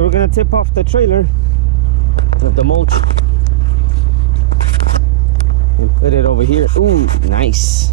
So we're gonna tip off the trailer with the mulch and put it over here. Ooh, nice.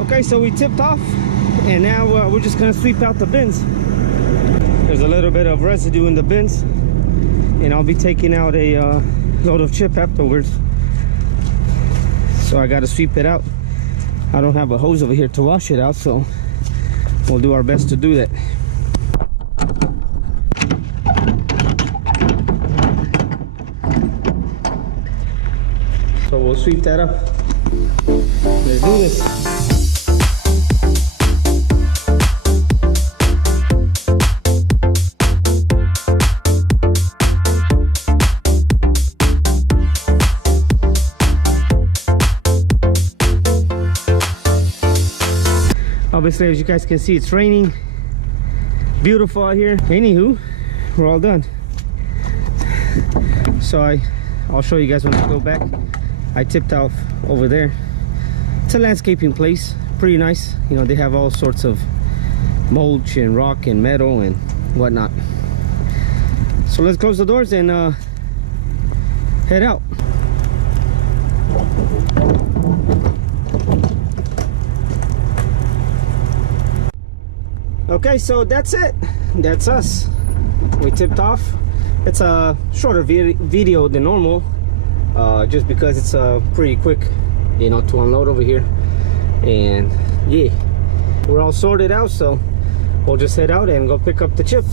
Okay, so we tipped off and now we're just gonna sweep out the bins. There's a little bit of residue in the bins and I'll be taking out a load of chip afterwards, so I gotta sweep it out. I don't have a hose over here to wash it out, so we'll do our best to do that. So we'll sweep that up. Let's do this. Obviously, as you guys can see, it's raining. Beautiful out here. Anywho, we're all done. So I'll show you guys when I go back. I tipped off over there. It's a landscaping place, pretty nice. You know, they have all sorts of mulch and rock and metal and whatnot. So let's close the doors and head out. Okay, so that's it. That's us. We tipped off. It's a shorter video than normal, just because it's pretty quick, you know, to unload over here. And yeah, we're all sorted out, so we'll just head out and go pick up the chip.